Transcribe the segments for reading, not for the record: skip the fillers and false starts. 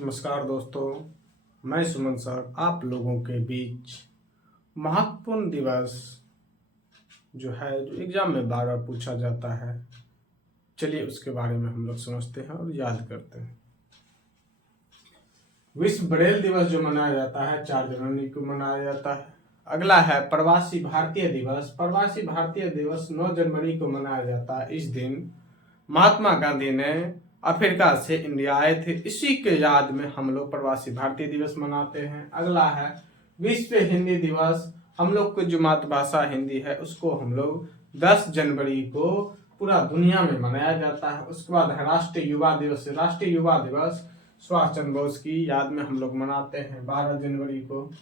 नमस्कार दोस्तों, मैं सुमन सर आप लोगों के बीच महत्वपूर्ण दिवस जो एग्जाम में बार बार पूछा जाता है। चलिए उसके बारे में हम लोग समझते हैं और याद करते हैं। विश्व ब्रेल दिवस जो मनाया जाता है 4 जनवरी को मनाया जाता है। अगला है प्रवासी भारतीय दिवस। प्रवासी भारतीय दिवस 9 जनवरी को मनाया जाता है। इस दिन महात्मा गांधी ने अफ्रीका से इंडिया आए थे, इसी के याद में हम लोग प्रवासी भारतीय दिवस मनाते हैं। अगला है विश्व हिंदी दिवस। हम लोग की जो मातृभाषा हिंदी है उसको हम लोग 10 जनवरी को पूरा दुनिया में मनाया जाता है। उसके बाद है राष्ट्रीय युवा दिवस। राष्ट्रीय युवा दिवस सुभाष चंद्र बोस की याद में हम लोग मनाते हैं 12 जनवरी को।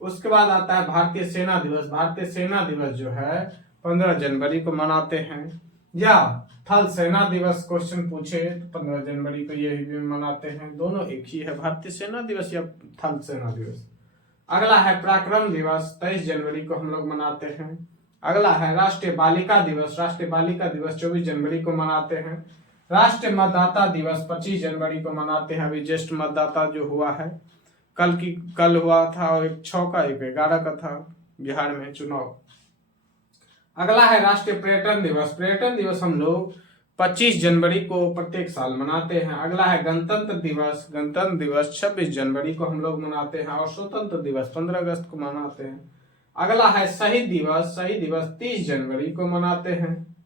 उसके बाद आता है भारतीय सेना दिवस। भारतीय सेना दिवस जो है 15 जनवरी को मनाते हैं। या थल सेना दिवस क्वेश्चन पूछे तो 15 जनवरी को यही भी मनाते हैं। दोनों एक ही है, भारतीय सेना दिवस या थल सेना दिवस। अगला है पराक्रम दिवस 23 जनवरी को हम लोग मनाते हैं। अगला है राष्ट्रीय बालिका दिवस। राष्ट्रीय बालिका दिवस 24 जनवरी को मनाते हैं। राष्ट्रीय मतदाता दिवस 25 जनवरी को मनाते हैं। अभी ज्येष्ठ मतदाता जो हुआ है कल हुआ था और एक 6 का एक 11 का था बिहार में चुनाव। अगला है राष्ट्रीय पर्यटन दिवस। पर्यटन दिवस हम लोग 25 जनवरी को प्रत्येक साल मनाते हैं। अगला है गणतंत्र दिवस। गणतंत्र दिवस 26 जनवरी को हम लोग मनाते हैं और स्वतंत्र दिवस 15 अगस्त को मनाते हैं। अगला है शहीद दिवस। शहीद दिवस 30 जनवरी को मनाते हैं।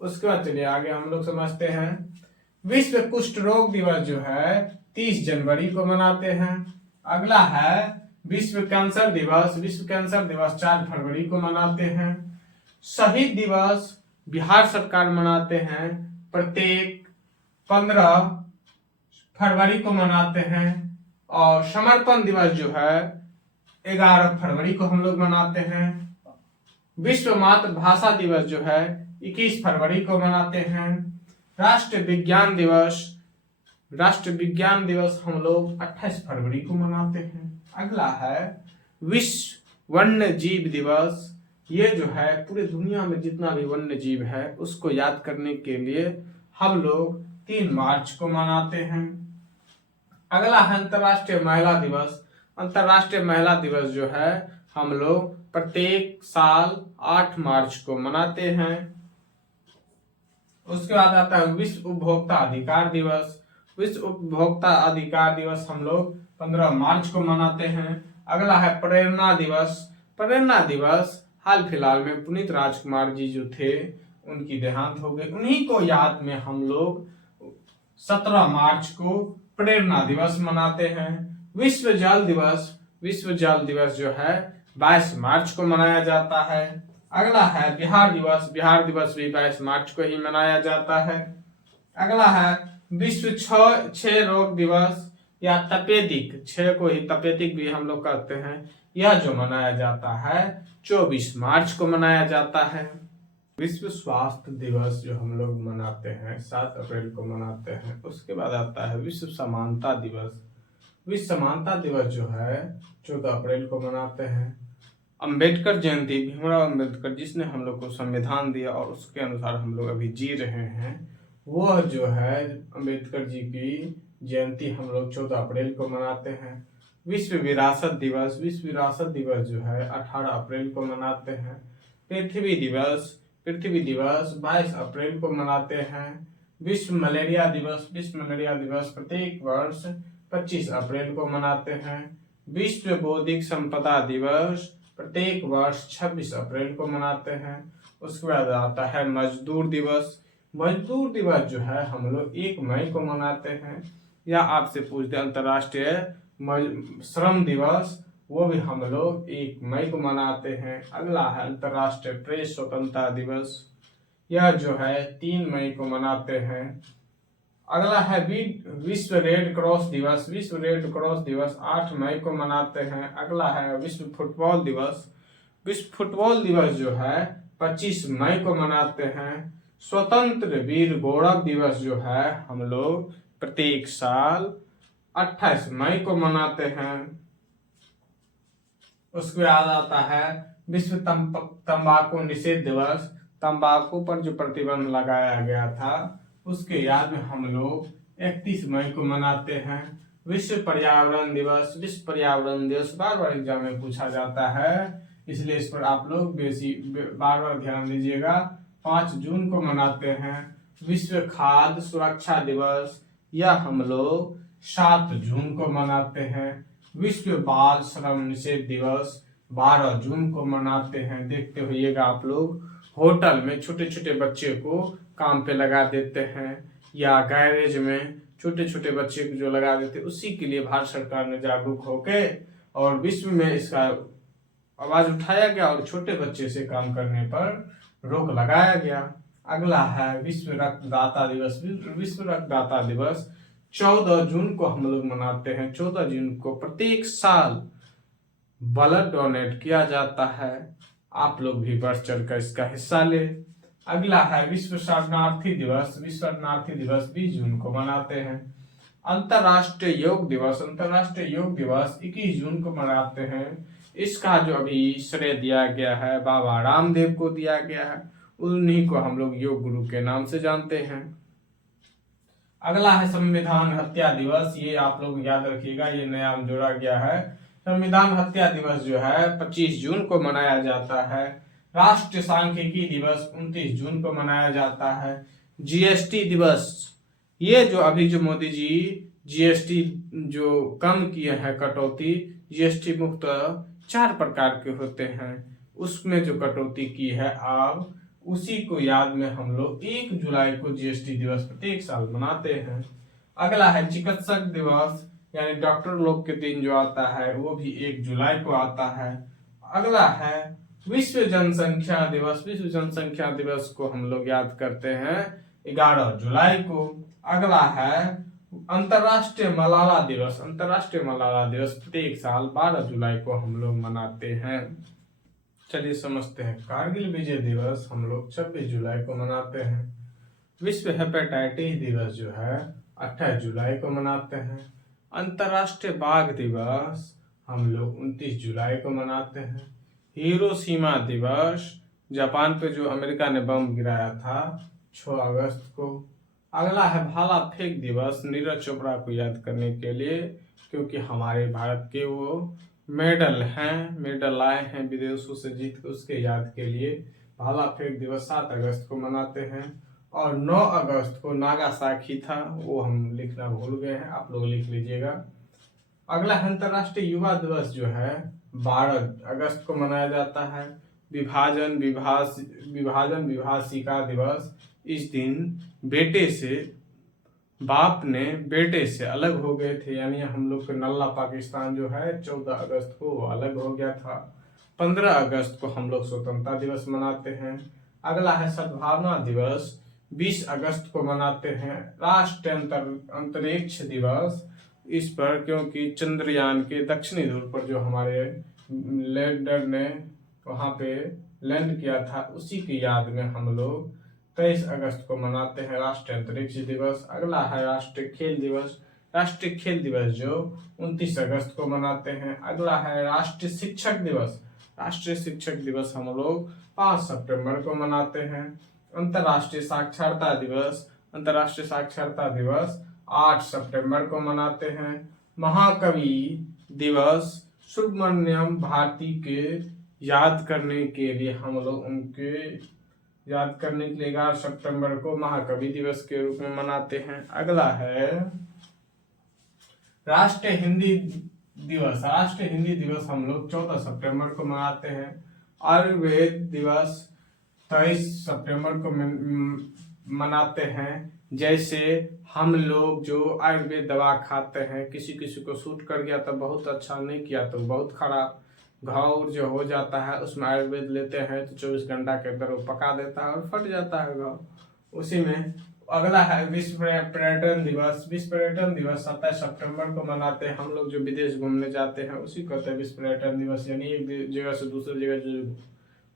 उसके बाद चलिए आगे हम लोग समझते हैं। विश्व कुष्ठ रोग दिवस जो है 30 जनवरी को मनाते हैं। अगला है विश्व कैंसर दिवस। विश्व कैंसर दिवस 4 फरवरी को मनाते हैं। शहीद दिवस बिहार सरकार मनाते हैं, प्रत्येक 15 फरवरी को मनाते हैं। और समर्पण दिवस जो है 11 फरवरी को हम लोग मनाते हैं। विश्व मातृभाषा दिवस जो है 21 फरवरी को मनाते हैं। राष्ट्रीय विज्ञान दिवस हम लोग 28 फरवरी को मनाते हैं। अगला है विश्व वन्य जीव दिवस। ये जो है पूरी दुनिया में जितना भी वन्य जीव है उसको याद करने के लिए हम लोग 3 मार्च को मनाते हैं। अगला है अंतर्राष्ट्रीय महिला दिवस। अंतर्राष्ट्रीय महिला दिवस जो है हम लोग प्रत्येक साल 8 मार्च को मनाते हैं। उसके बाद आता है विश्व उपभोक्ता अधिकार दिवस। विश्व उपभोक्ता अधिकार दिवस हम लोग 15 मार्च को मनाते हैं। अगला है प्रेरणा दिवस। प्रेरणा दिवस हाल फिलहाल में पुनीत राजकुमार जी जो थे उनकी देहांत हो गई, उन्हीं को याद में हम लोग 17 मार्च को प्रेरणा दिवस मनाते हैं। विश्व जल दिवस जो है 22 मार्च को मनाया जाता है। अगला है बिहार दिवस भी 22 मार्च को ही मनाया जाता है। अगला है विश्व क्षय रोग दिवस या तपेदिक, क्षय को ही तपेदिक भी हम लोग कहते हैं। यह जो मनाया जाता है 24 मार्च को मनाया जाता है। विश्व स्वास्थ्य दिवस जो हम लोग मनाते हैं 7 अप्रैल को मनाते हैं। उसके बाद आता है विश्व समानता दिवस। विश्व समानता दिवस जो है 14 अप्रैल को मनाते हैं। अंबेडकर जयंती, भीमराव अंबेडकर जिसने हम लोग को संविधान दिया और उसके अनुसार हम लोग अभी जी रहे हैं, वह जो है अंबेडकर जी की जयंती हम लोग 14 अप्रैल को मनाते हैं। विश्व विरासत दिवस जो है 18 अप्रैल को मनाते हैं। पृथ्वी दिवस 22 अप्रैल को मनाते हैं। विश्व मलेरिया दिवस प्रत्येक वर्ष 25 अप्रैल को मनाते हैं। विश्व बौद्धिक संपदा दिवस प्रत्येक वर्ष 26 अप्रैल को मनाते हैं। उसके बाद आता है मजदूर दिवस जो है हम लोग 1 मई को मनाते हैं। या आपसे पूछते अंतर्राष्ट्रीय श्रम दिवस, वो भी हम लोग 1 मई को मनाते हैं। अगला है अंतर्राष्ट्रीय प्रेस स्वतंत्रता दिवस, यह जो है 3 मई को मनाते हैं। अगला है विश्व रेड क्रॉस दिवस 8 मई को मनाते हैं। अगला है विश्व फुटबॉल दिवस जो है 25 मई को मनाते हैं। स्वतंत्र वीर गौरव दिवस जो है हम लोग प्रत्येक साल 28 मई को मनाते हैं। उसके बाद आता है विश्व तंबाकू निषेध दिवस। तंबाकू पर जो प्रतिबंध लगाया गया था उसके याद में हम लोग 31 मई को मनाते हैं। विश्व पर्यावरण दिवस। विश्व पर्यावरण दिवस बार बार एग्जाम में पूछा जाता है, इसलिए इस पर आप लोग बार बार ध्यान दीजिएगा। 5 जून को मनाते हैं। विश्व खाद्य सुरक्षा दिवस, यह हम लोग 7 जून को मनाते हैं। विश्व बाल श्रम निषेध दिवस 12 जून को मनाते हैं। देखते होइएगा आप लोग, होटल में छोटे छोटे बच्चे को काम पे लगा देते हैं, या गैरेज में छोटे छोटे बच्चे को जो लगा देते, उसी के लिए भारत सरकार ने जागरूक होके और विश्व में इसका आवाज उठाया गया और छोटे बच्चे से काम करने पर रोक लगाया गया। अगला है विश्व रक्तदाता दिवस। विश्व रक्तदाता दिवस 14 जून को हम लोग मनाते हैं। 14 जून को प्रत्येक साल ब्लड डोनेट किया जाता है। आप लोग भी बढ़ चढ़ कर इसका हिस्सा ले। अगला है विश्व शरणार्थी दिवस। विश्व शरणार्थी दिवस 20 जून को मनाते हैं। अंतर्राष्ट्रीय योग दिवस। अंतर्राष्ट्रीय योग दिवस 21 जून को मनाते हैं। इसका जो अभी श्रेय दिया गया है बाबा रामदेव को दिया गया है, उन्हीं को हम लोग योग गुरु के नाम से जानते हैं। अगला है संविधान हत्या दिवस। ये आप लोग याद रखिएगा, ये नया जोड़ा गया है। संविधान हत्या दिवस जो है 25 जून को मनाया जाता है। राष्ट्रीय सांख्यिकी दिवस 29 जून को मनाया जाता है। जीएसटी दिवस, ये जो अभी जो मोदी जी जीएसटी जो कम किए हैं, कटौती, जीएसटी मुक्त 4 प्रकार के होते हैं, उसमें जो कटौती की है अब उसी को याद में हम लोग 1 जुलाई को जीएसटी दिवस प्रत्येक साल मनाते हैं। अगला है चिकित्सक दिवस, यानी डॉक्टर लोग के दिन जो आता है वो भी 1 जुलाई को आता है। अगला है विश्व जनसंख्या दिवस। विश्व जनसंख्या दिवस को हम लोग याद करते हैं 11 जुलाई को। अगला है अंतर्राष्ट्रीय मलाला दिवस। अंतर्राष्ट्रीय मलाला दिवस प्रत्येक साल 12 जुलाई को हम लोग मनाते हैं। चलिए समझते हैं। कारगिल विजय दिवस हम लोग 26 जुलाई को मनाते हैं। विश्व हेपेटाइटिस दिवस जो है 28 जुलाई को मनाते हैं। अंतर्राष्ट्रीय बाघ दिवस हम लोग 29 जुलाई को मनाते हैं। हिरोशिमा दिवस, जापान पे जो अमेरिका ने बम गिराया था, 6 अगस्त को। अगला है भाला फेंक दिवस, नीरज चोपड़ा को याद करने के लिए, क्योंकि हमारे भारत के वो मेडल आए हैं विदेशों से जीत के, उसके याद के लिए भाला फेंक दिवस 7 अगस्त को मनाते हैं। और 9 अगस्त को नागासाकी था, वो हम लिखना भूल गए हैं, आप लोग लिख लीजिएगा। अगला अंतर्राष्ट्रीय युवा दिवस जो है 12 अगस्त को मनाया जाता है। विभाजन विभाषिका दिवस, इस दिन बाप ने बेटे से अलग हो गए थे, यानी हम लोग के नल्ला पाकिस्तान जो है 14 अगस्त को अलग हो गया था। 15 अगस्त को हम लोग स्वतंत्रता दिवस मनाते हैं। अगला है सद्भावना दिवस, 20 अगस्त को मनाते हैं। राष्ट्रीय अंतरिक्ष दिवस, इस पर क्योंकि चंद्रयान के दक्षिणी ध्रुव पर जो हमारे लैंडर ने वहां पे लैंड किया था, उसी की याद में हम लोग 23 अगस्त को मनाते हैं राष्ट्रीय अंतरिक्ष दिवस। अगला है राष्ट्रीय खेल दिवस। राष्ट्रीय खेल दिवस जो 29 अगस्त को मनाते हैं। अगला है राष्ट्रीय शिक्षक दिवस। राष्ट्रीय शिक्षक दिवस हम लोग 5 सितंबर को मनाते हैं। अंतर्राष्ट्रीय साक्षरता दिवस, अंतर्राष्ट्रीय साक्षरता दिवस 8 सितंबर को मनाते हैं। महाकवि दिवस, सुब्रमण्यम भारती के याद करने के लिए हम लोग उनके याद करने के लिए 11 सितंबर को महाकवि दिवस के रूप में मनाते हैं। अगला है राष्ट्रीय हिंदी दिवस। राष्ट्रीय हिंदी दिवस हम लोग 14 सितंबर को मनाते हैं। आयुर्वेद दिवस 23 सितंबर को मनाते हैं। जैसे हम लोग जो आयुर्वेद दवा खाते हैं, किसी किसी को सूट कर गया तो बहुत अच्छा, नहीं किया तो बहुत खराब, घाव जो हो जाता है उसमें आयुर्वेद लेते हैं तो 24 घंटा के अंदर वो पका देता है और फट जाता है घाव, उसी में। अगला है विश्व पर्यटन दिवस। विश्व पर्यटन दिवस 27 सितंबर को मनाते हैं। हम लोग जो विदेश घूमने जाते हैं उसी कहते हैं विश्व पर्यटन दिवस, यानी एक जगह से दूसरी जगह जो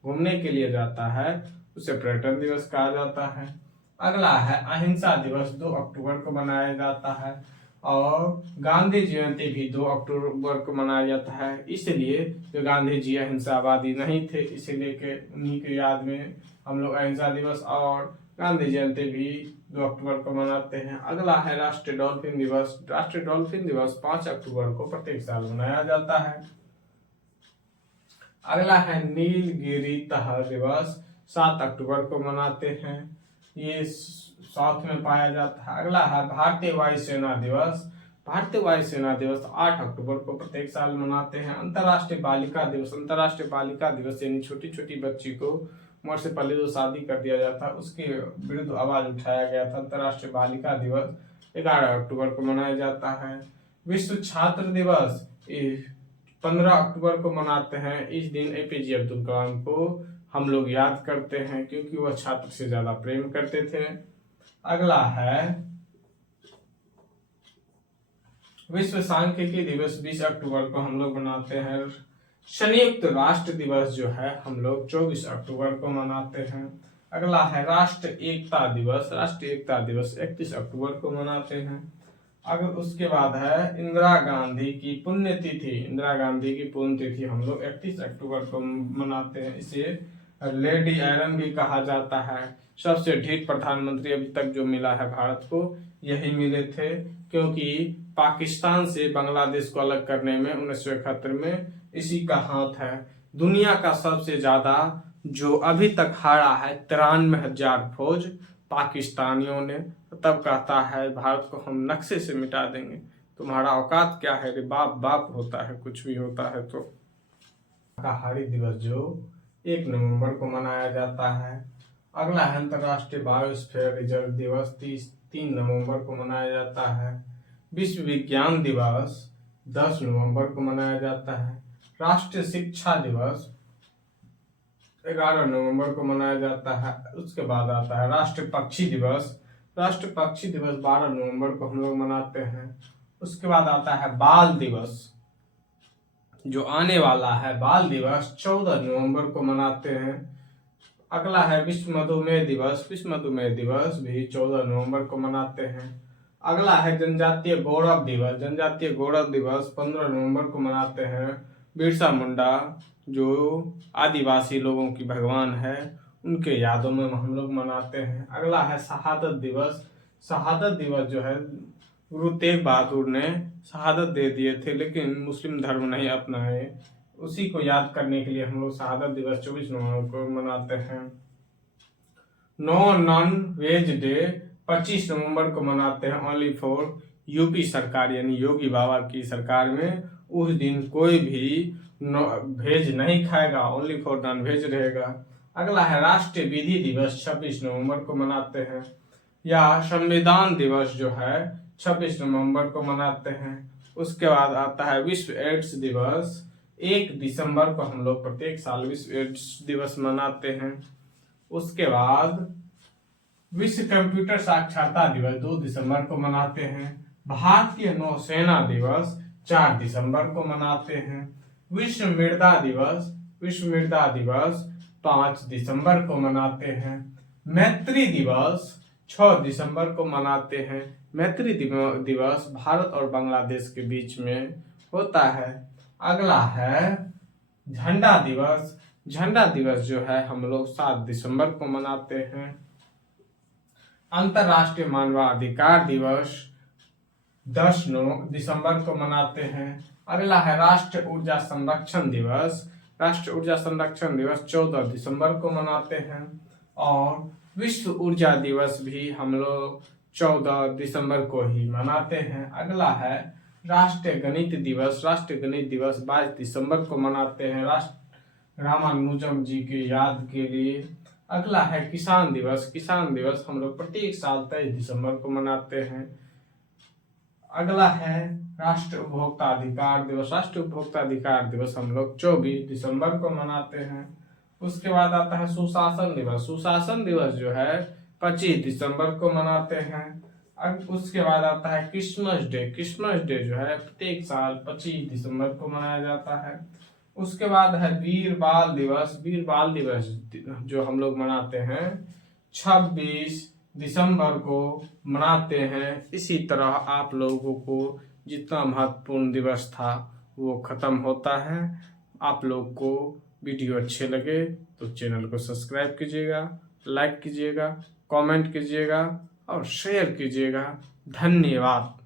घूमने के लिए जाता है उसे पर्यटन दिवस कहा जाता है। अगला है अहिंसा दिवस, 2 अक्टूबर को मनाया जाता है। और गांधी जयंती भी 2 अक्टूबर को मनाया जाता है, इसलिए जो गांधी जी अहिंसावादी नहीं थे, इसीलिए के उन्हीं के याद में हम लोग अहिंसा दिवस और गांधी जयंती भी 2 अक्टूबर को मनाते हैं। अगला है राष्ट्रीय डॉल्फिन दिवस। राष्ट्रीय डॉल्फिन दिवस 5 अक्टूबर को प्रत्येक साल मनाया जाता है। अगला है नीलगिरी तह दिवस, 7 अक्टूबर को मनाते हैं। ये साउथ में पाया जाता है। अगला है भारतीय वायुसेना दिवस। भारतीय वायुसेना दिवस 8 अक्टूबर को प्रत्येक साल मनाते हैं। अंतर्राष्ट्रीय बालिका दिवस। अंतर्राष्ट्रीय बालिका दिवस यानी छोटी छोटी बच्ची को उम्र से पहले जो शादी कर दिया जाता है उसके विरुद्ध आवाज उठाया गया था। अंतर्राष्ट्रीय बालिका दिवस 11 अक्टूबर को मनाया जाता है। विश्व छात्र दिवस 15 अक्टूबर को मनाते हैं। इस दिन एपीजे अब्दुल कलाम को हम लोग याद करते हैं क्योंकि वह छात्र से ज्यादा प्रेम करते थे। अगला है विश्व सांख्यिकी दिवस, 20 अक्टूबर को हम लोग मनाते हैं। संयुक्त राष्ट्र दिवस जो है हम लोग 24 अक्टूबर को मनाते हैं। अगला है राष्ट्र एकता दिवस। राष्ट्रीय एकता दिवस 31 अक्टूबर को मनाते हैं। अगर उसके बाद है इंदिरा गांधी की पुण्यतिथि। इंदिरा गांधी की पुण्यतिथि हम लोग 31 अक्टूबर को मनाते हैं। इसे लेडी आयरन भी कहा जाता है। सबसे ढीठ प्रधानमंत्री अभी तक जो मिला है भारत को यही मिले थे, क्योंकि पाकिस्तान से बांग्लादेश को अलग करने में 1971 में इसी का हाथ है। दुनिया का सबसे ज्यादा जो अभी तक हारा है 93,000 फौज पाकिस्तानियों ने। तब कहता है भारत को हम नक्शे से मिटा देंगे। तुम्हारा औकात क्या है रे बाप। बाप होता है कुछ भी होता है तो। शाकाहारी दिवस जो 1 नवंबर को मनाया जाता है। अगला है अंतर्राष्ट्रीय बायोस्फीयर रिजर्व दिवस, 3 नवंबर को मनाया जाता है। विश्व विज्ञान दिवस 10 नवंबर को मनाया जाता है। राष्ट्रीय शिक्षा दिवस 11 नवंबर को मनाया जाता है। उसके बाद आता है राष्ट्रीय पक्षी दिवस। राष्ट्रीय पक्षी दिवस 12 नवंबर को हम लोग मनाते हैं। उसके बाद आता है बाल दिवस जो आने वाला है। बाल दिवस 14 नवंबर को मनाते हैं। अगला है विश्व मधुमेह दिवस। विश्व मधुमेह दिवस भी 14 नवंबर को मनाते हैं। अगला है जनजातीय गौरव दिवस। जनजातीय गौरव दिवस 15 नवंबर को मनाते हैं। बिरसा मुंडा जो आदिवासी लोगों की भगवान है उनके यादों में हम लोग मनाते हैं। अगला है शहादत दिवस। शहादत दिवस जो है गुरु तेग बहादुर ने शहादत दे दिए थे लेकिन मुस्लिम धर्म नहीं अपनाए, उसी को याद करने के लिए हम लोग शहादत दिवस 24 नवंबर को मनाते हैं। नो नॉन वेज डे 25 नवंबर को मनाते हैं। ओनली फॉर यूपी सरकार यानी योगी बाबा की सरकार में उस दिन कोई भी वेज नहीं खाएगा, ओनली फॉर नॉन वेज रहेगा। अगला है राष्ट्रीय विधि दिवस 26 नवंबर को मनाते हैं। या संविधान दिवस जो है 26 नवंबर को मनाते हैं। उसके बाद आता है विश्व एड्स दिवस 1 दिसंबर को हम लोग प्रत्येक साल विश्व एड्स दिवस मनाते हैं। उसके बाद विश्व कंप्यूटर साक्षरता दिवस 2 दिसंबर को मनाते हैं। भारतीय नौसेना दिवस 4 दिसंबर को मनाते हैं। विश्व मृदा दिवस 5 दिसंबर को मनाते हैं। मैत्री दिवस 6 दिसंबर को मनाते हैं। मैत्री दिवस भारत और बांग्लादेश के बीच में होता है। अगला है झंडा दिवस। झंडा दिवस जो है हम लोग 7 दिसंबर को मनाते हैं। अंतर्राष्ट्रीय मानवाधिकार दिवस 10 दिसंबर को मनाते हैं। अगला है राष्ट्रीय ऊर्जा संरक्षण दिवस। राष्ट्रीय ऊर्जा संरक्षण दिवस 14 दिसंबर को मनाते हैं। और विश्व ऊर्जा दिवस भी हम लोग 14 दिसंबर को ही मनाते हैं। अगला है राष्ट्रीय गणित दिवस। राष्ट्रीय गणित दिवस 22 दिसंबर को मनाते हैं रामानुजम जी की याद के लिए। अगला है किसान दिवस। किसान दिवस हम लोग प्रत्येक साल 23 दिसंबर को मनाते हैं। अगला है राष्ट्रीय उपभोक्ता अधिकार दिवस। राष्ट्रीय उपभोक्ता अधिकार दिवस हम लोग 24 दिसंबर को मनाते हैं। उसके बाद आता है सुशासन दिवस। सुशासन दिवस जो है 25 दिसंबर को मनाते हैं। अब उसके बाद आता है क्रिसमस डे। क्रिसमस डे जो है प्रत्येक साल 25 दिसंबर को मनाया जाता है। उसके बाद है वीर बाल दिवस। वीर बाल दिवस जो हम लोग मनाते हैं 26 दिसंबर को मनाते हैं। इसी तरह आप लोगों को जितना महत्वपूर्ण दिवस था वो खत्म होता है। आप लोग को वीडियो अच्छे लगे तो चैनल को सब्सक्राइब कीजिएगा, लाइक कीजिएगा, कमेंट कीजिएगा और शेयर कीजिएगा। धन्यवाद।